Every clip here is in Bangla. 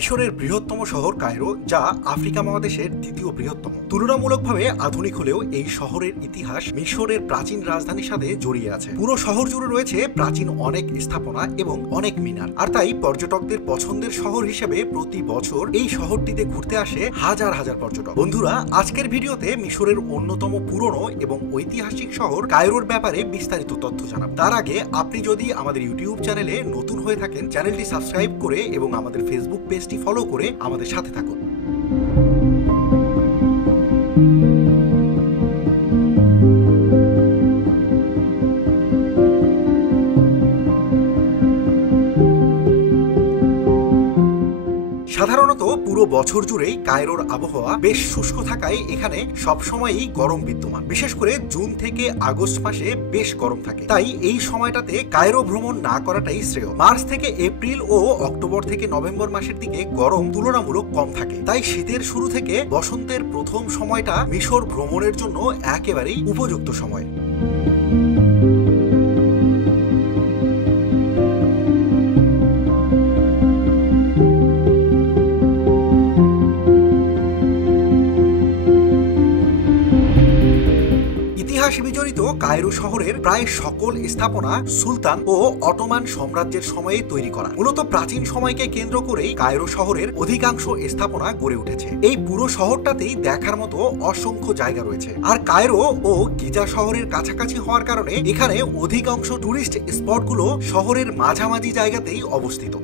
মিশরের বৃহত্তম শহর কায়রো, যা আফ্রিকা মহাদেশের দ্বিতীয় বৃহত্তম। তুলনামূলকভাবে আধুনিক হলেও এই শহরের ইতিহাস মিশরের প্রাচীন রাজধানীর সাথে জড়িয়ে আছে। পুরো শহর জুড়ে রয়েছে প্রাচীন অনেক স্থাপনা এবং অনেক মিনার, আর তাই পর্যটকদের পছন্দের শহর হিসেবে প্রতি বছর এই শহরটিতে ঘুরতে আসে হাজার হাজার পর্যটক। বন্ধুরা, আজকের ভিডিওতে মিশরের অন্যতম পুরনো এবং ঐতিহাসিক শহর কায়রোর ব্যাপারে বিস্তারিত তথ্য জানাব। তার আগে আপনি যদি আমাদের ইউটিউব চ্যানেলে নতুন হয়ে থাকেন, চ্যানেলটি সাবস্ক্রাইব করে এবং আমাদের ফেসবুক পেজটি ফলো করে আমাদের সাথে থাকুন। সাধারণত পুরো বছর জুড়েই কায়রোর আবহাওয়া বেশ শুষ্ক থাকায় এখানে সবসময়ই গরম বিদ্যমান। বিশেষ করে জুন থেকে আগস্ট মাসে বেশ গরম থাকে, তাই এই সময়টাতে কায়রো ভ্রমণ না করাটাই শ্রেয়। মার্চ থেকে এপ্রিল ও অক্টোবর থেকে নভেম্বর মাসের দিকে গরম তুলনামূলক কম থাকে, তাই শীতের শুরু থেকে বসন্তের প্রথম সময়টা মিশর ভ্রমণের জন্য একেবারেই উপযুক্ত সময়। ইতিহাস বিজড়িত কায়রো শহরের প্রায় সকল স্থাপনা সুলতান ও অটোমান সাম্রাজ্যের সময়ে তৈরি করা। মূলত প্রাচীন সময়কে কেন্দ্র করেই কায়রো শহরের অধিকাংশ স্থাপনা গড়ে উঠেছে। এই পুরো শহরটাতেই দেখার মতো অসংখ্য জায়গা রয়েছে, আর কায়রো ও গিজা শহরের কাছাকাছি হওয়ার কারণে এখানে অধিকাংশ টুরিস্ট স্পটগুলো শহরের মাঝামাঝি জায়গাতেই অবস্থিত।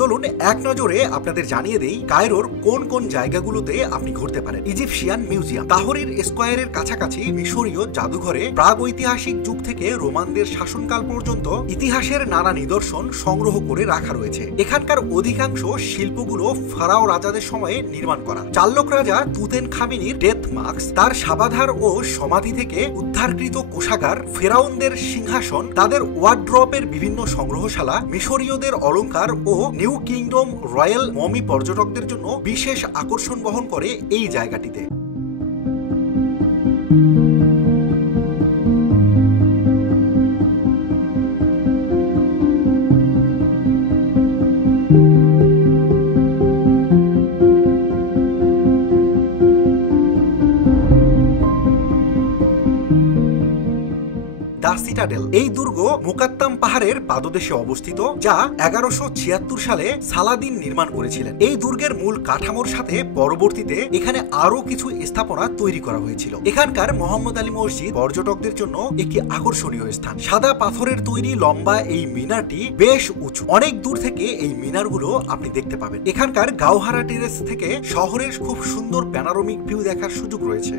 চলুন এক নজরে আপনাদের জানিয়ে দেই কায়রোর কোন কোন জায়গাগুলোতে আপনি ঘুরতে পারেন। Egyptian museum. তাহরির স্কয়ারের কাছাকাছি মিশরীয় জাদুঘরে প্রাগৈতিহাসিক যুগ থেকে রোমানদের শাসনকাল পর্যন্ত ইতিহাসের নানা নিদর্শন সংগ্রহ করে রাখা রয়েছে। এখানকার অধিকাংশ শিল্পগুলো ফারাও রাজাদের সময়ে নির্মাণ করা। চাল্লক রাজা তুতেনখামেনির ডেথ মাস্ক, তার সাবাধার ও সমাধি থেকে উদ্ধারকৃত কোষাগার, ফেরাউনদের সিংহাসন, তাদের ওয়ার্ড্রপের বিভিন্ন সংগ্রহশালা, মিশরীয়দের অলংকার ও নিউ কিংডম রয়্যাল মমি পর্যটকদের জন্য বিশেষ আকর্ষণ বহন করে এই জায়গাটিতে। The citadel. এই দুর্গ মুকাত্তাম পাহাড়ের পাদদেশে অবস্থিত, যা 1176 সালে সালাদিন নির্মাণ করেছিলেন। এই দুর্গের মূল কাঠামোর সাথে পরবর্তীতে এখানে আরো কিছু স্থাপনা তৈরি করা হয়েছিল। এখানকার মোহাম্মদ আলী মসজিদ পর্যটকদের জন্য একটি আকর্ষণীয় স্থান। সাদা পাথরের তৈরি লম্বা এই মিনারটি বেশ উঁচু। অনেক দূর থেকে এই মিনারগুলো আপনি দেখতে পাবেন। এখানকার গাওহারা টেরেস থেকে শহরের খুব সুন্দর প্যানোরামিক ভিউ দেখার সুযোগ রয়েছে।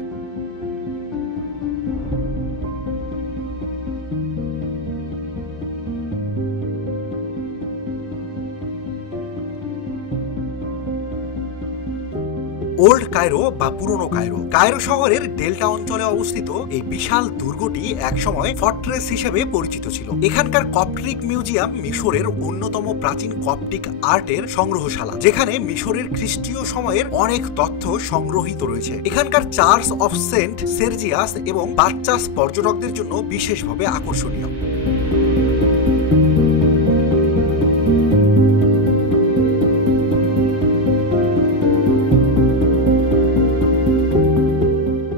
ওল্ড কায়রো বা পুরনো কায়রো। কায়রো শহরের ডেল্টা অঞ্চলে অবস্থিত এই বিশাল দুর্গটি একসময় ফর্ট্রেস হিসেবে পরিচিত ছিল। এখানকার কপ্টিক মিউজিয়াম মিশরের অন্যতম প্রাচীন কপ্টিক আর্টের সংগ্রহশালা, যেখানে মিশরের খ্রিস্টীয় সময়ের অনেক তথ্য সংগ্রহীত রয়েছে। এখানকার চার্চ অফ সেন্ট সের্জিয়াস এবং বাচ্চাস পর্যটকদের জন্য বিশেষভাবে আকর্ষণীয়।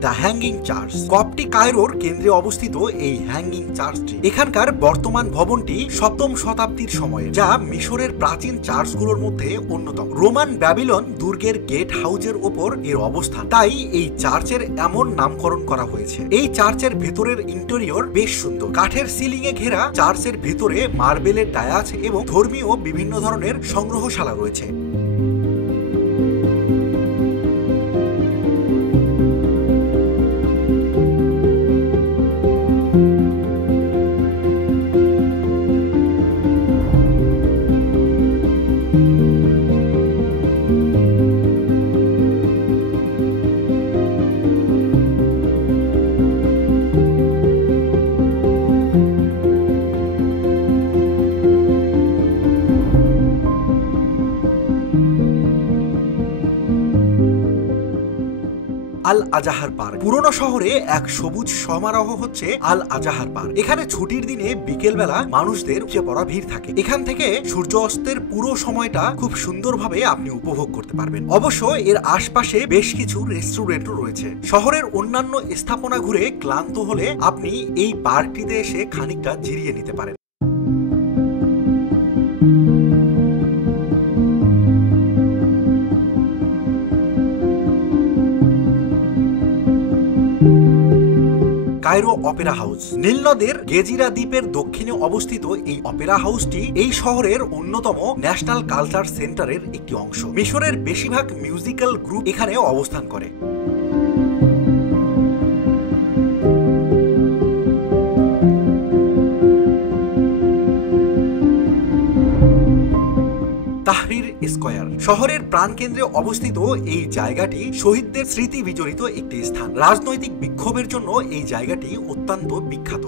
The hanging church. কপ্টিক কায়রোর কেন্দ্রে অবস্থিত এই হ্যাঙ্গিং চার্চটি এখানকার বর্তমান ভবনটি 7ম শতাব্দীর সময়ে, যা মিশরের প্রাচীন চার্চগুলোর মধ্যে অন্যতম। রোমান ব্যাবিলন দুর্গের গেট হাউজের ওপর এর অবস্থান, তাই এই চার্চের এমন নামকরণ করা হয়েছে। এই চার্চের ভেতরের ইন্টেরিয়র বেশ সুন্দর। কাঠের সিলিং এ ঘেরা চার্চের ভেতরে মার্বেলের ডায়াচ এবং ধর্মীয় বিভিন্ন ধরনের সংগ্রহশালা রয়েছে। আল আজাহার পার্ক। পুরনো শহরে এক সবুজ সমারোহ হচ্ছে আল আজাহার পার্ক। এখানে ছুটির দিনে বিকেল বেলা মানুষদের উপচে পড়া ভিড় থাকে। এখান থেকে সূর্য অস্তের পুরো সময়টা খুব সুন্দরভাবে আপনি উপভোগ করতে পারবেন। অবশ্য এর আশপাশে বেশ কিছু রেস্টুরেন্টও রয়েছে। শহরের অন্যান্য স্থাপনা ঘুরে ক্লান্ত হলে আপনি এই পার্কটিতে এসে খানিকটা জিরিয়ে নিতে পারেন। Cairo Opera house. নীল নদের গেজিরা দ্বীপের দক্ষিণে অবস্থিত এই অপেরা হাউসটি এই শহরের অন্যতম ন্যাশনাল কালচার সেন্টারের একটি অংশ। মিশরের বেশিরভাগ মিউজিক্যাল গ্রুপ এখানে অবস্থান করে। তাহরির স্কয়ার শহরের প্রাণকেন্দ্রে অবস্থিত এই জায়গাটি শহীদদের স্মৃতি বিজড়িত একটি স্থান। রাজনৈতিক বিক্ষোভের জন্য এই জায়গাটি অত্যন্ত বিখ্যাত।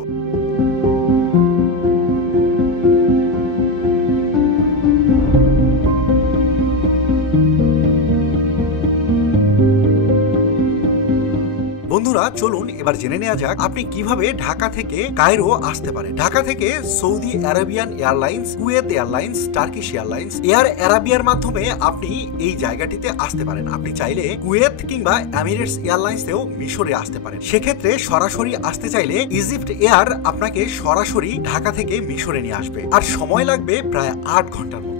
বন্ধুরা, চলুন এবার জেনে নেওয়া যাক আপনি কিভাবে ঢাকা থেকে কায়রো আসতে পারেন। ঢাকা থেকে Saudi Arabian airlines, Kuwait airlines, Turkish airlines, air আরাবিয়ার মাধ্যমে আপনি এই জায়গাটিতে আসতে পারেন। আপনি চাইলে কুয়েত কিংবা এমিরেটস এয়ারলাইন্সেও মিশরে আসতে পারেন। সেক্ষেত্রে সরাসরি আসতে চাইলে ইজিপ্ট এয়ার আপনাকে সরাসরি ঢাকা থেকে মিশরে নিয়ে আসবে, আর সময় লাগবে প্রায় 8 ঘন্টার মতো।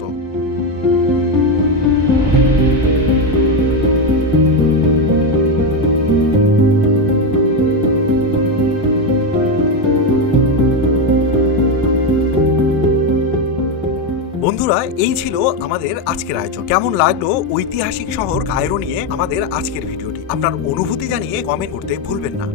বন্ধুরা, এই ছিল আমাদের আজকের আয়োজন। কেমন লাগলো ঐতিহাসিক শহর কায়রো নিয়ে আমাদের আজকের ভিডিওটি? আপনার অনুভূতি জানিয়ে কমেন্ট করতে ভুলবেন না।